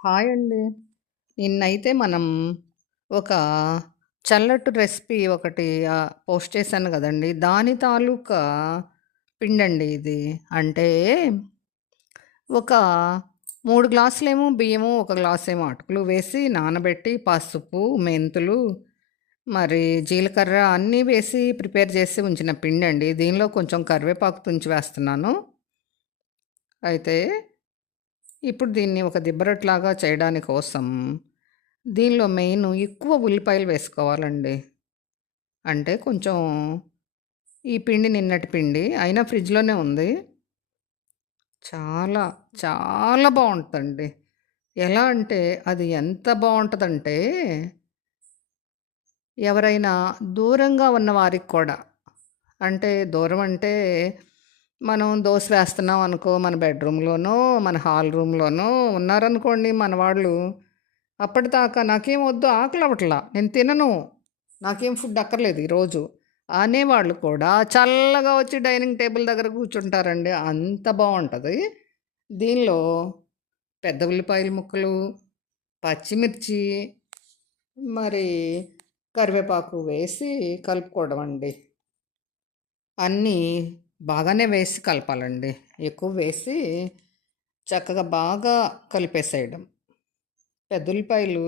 Hi అండి. నిన్నైతే మనం ఒక చల్లటి రెసిపీ ఒకటి పోస్ట్ చేశాను గదండీ! దాని తాలూకా పిండండి ఇది. అంటే ఒక 3 గ్లాసులేమో బియ్యము, ఒక గ్లాసేమో అటుకులు వేసి నానబెట్టి పసుపు, మెంతులు, మరి జీలకర్ర అన్నీ వేసి ప్రిపేర్ చేసి ఉంచిన పిండండి. దీనిలో కొంచెం కరివేపాకు తుంచి వేస్తున్నాను. అయితే ఇప్పుడు దీన్ని ఒక దిబ్బరొట్టులాగా చేయడాని కోసం దీనిలో మెయిను ఎక్కువ ఉల్లిపాయలు వేసుకోవాలండి. అంటే కొంచెం ఈ పిండి నిన్నటి పిండి. అయినా ఫ్రిడ్జ్‌లోనే ఉంది. చాలా, చాలా బావుంటదండి. ఎలా అంటే అది ఎంత బావుంటదంటే, ఎవరైనా దూరంగా ఉన్న వారికి కూడా అంటే దూరం అంటే మనం దోస వేస్తున్నాం అనుకో మన బెడ్‌రూమ్‌లోనో, మన హాల్ రూమ్‌లోనో ఉన్నారనుకోండి మన వాళ్ళు. అప్పటిదాకా నాకేం వద్దు ఆకలవట్ల. నేను తినను. నాకేం ఫుడ్ అక్కర్లేదు ఈరోజు అనేవాళ్ళు కూడా చల్లగా వచ్చి డైనింగ్ టేబుల్ దగ్గర కూర్చుంటారండి. అంత బావుంటది. దీనిలో పెద్ద ఉల్లిపాయల ముక్కలు, పచ్చిమిర్చి, మరి కరివేపాకు వేసి కలుపుకోవడం అండి. అన్నీ బాగానే వేసి కలపాలండి. ఎక్కువ వేసి చక్కగా బాగా కలిపేసేయడం. పెద్దుల్లిపాయలు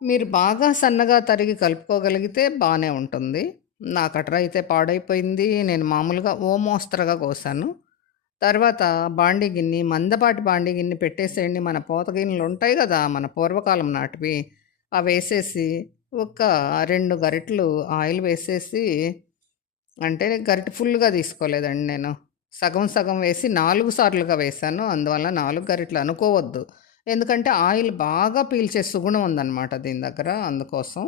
మీరు బాగా సన్నగా తరిగి కలుపుకోగలిగితే బానే ఉంటుంది. నా కటర్ అయితే పాడైపోయింది. నేను మామూలుగా ఓ మోస్తరుగా కోసాను. తర్వాత బాండీ గిన్ని, మందపాటి బాండీ గిన్నె పెట్టేసేయండి. మన పోత గిన్నెలుంటాయి గదా! మన పూర్వకాలం నాటివి. అవేసేసి ఒక 2 గరిటెలు ఆయిల్ వేసేసి అంటే గరిటె ఫుల్‌గా తీసుకోలేదండి నేను. సగం సగం వేసి 4 సార్లుగా వేశాను. అందువల్ల 4 గరిటెలు అనుకోవద్దు. ఎందుకంటే ఆయిల్ బాగా పీల్చే సుగుణం ఉందనమాట దీని దగ్గర అందుకోసం.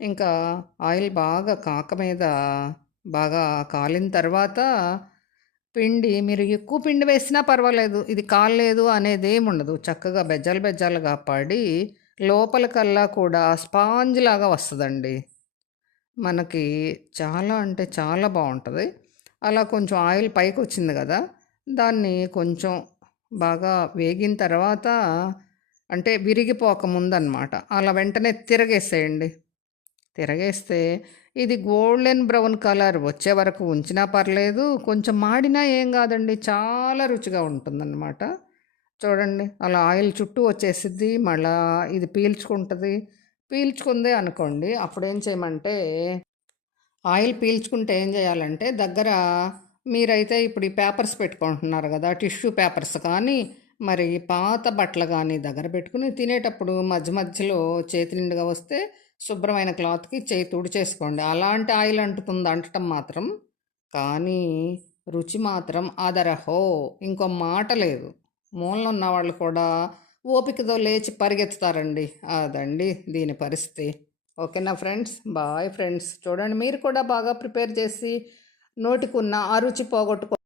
ఇంకా ఆయిల్ బాగా కాక మీద బాగా కాలిన తర్వాత పిండి మీరు ఎక్కువ పిండి వేసినా పర్వాలేదు. ఇది కాల్లేదు అనేదేముండదు. చక్కగా బెజ్జాలు బెజ్జాలుగా పడి లోపలికల్లా కూడా స్పాంజ్‌లాగా వస్తదండి. మనకి చాలా అంటే చాలా బావుంటది. అలా కొంచెం ఆయిల్ పైకొచ్చింది గదా! దాన్ని కొంచెం బాగా వేగిన తర్వాత అంటే విరిగిపోకముందనమాట. అలా వెంటనే తిరగేసేయండి. తిరగేస్తే ఇది గోల్డెన్ బ్రౌన్ కలర్ వచ్చే వరకు ఉంచినా పర్లేదు. కొంచెం మాడినా ఏం గాదండి. చాలా రుచిగా ఉంటుందనమాట. చూడండి అలా ఆయిల్ చుట్టూ వచ్చేసిద్ది. మళ్ళా ఇది పీల్చుకుంటది. పీల్చుకుంది అనుకోండి అప్పుడేం చేయమంటే ఆయిల్ పీల్చుకుంటే ఏం చేయాలంటే దగ్గర మీరైతే ఇప్పుడు ఈ పేపర్స్ పెట్టుకుంటున్నారు కదా టిష్యూ పేపర్స్ కానీ మరి పాత బట్టలు కానీ దగ్గర పెట్టుకుని తినేటప్పుడు మధ్య మధ్యలో చేతి నిండుగా వస్తే శుభ్రమైన క్లాత్కి చేయి తుడిచేసుకోండి. అలాంటి ఆయిల్ అంటుతుంది అంటటం మాత్రం. కానీ రుచి మాత్రం అదరహో ఇంకో మాట లేదు. మూలన ఉన్న వాళ్ళు కూడా ఓపికతో లేచి పరిగెత్తుతారండి. అదండి దీని పరిస్థితి. ఓకేనా ఫ్రెండ్స్? Bye friends. చూడండి మీరు కూడా బాగా ప్రిపేర్ చేసి నోటికున్న ఆ రుచి పోగొట్టుకో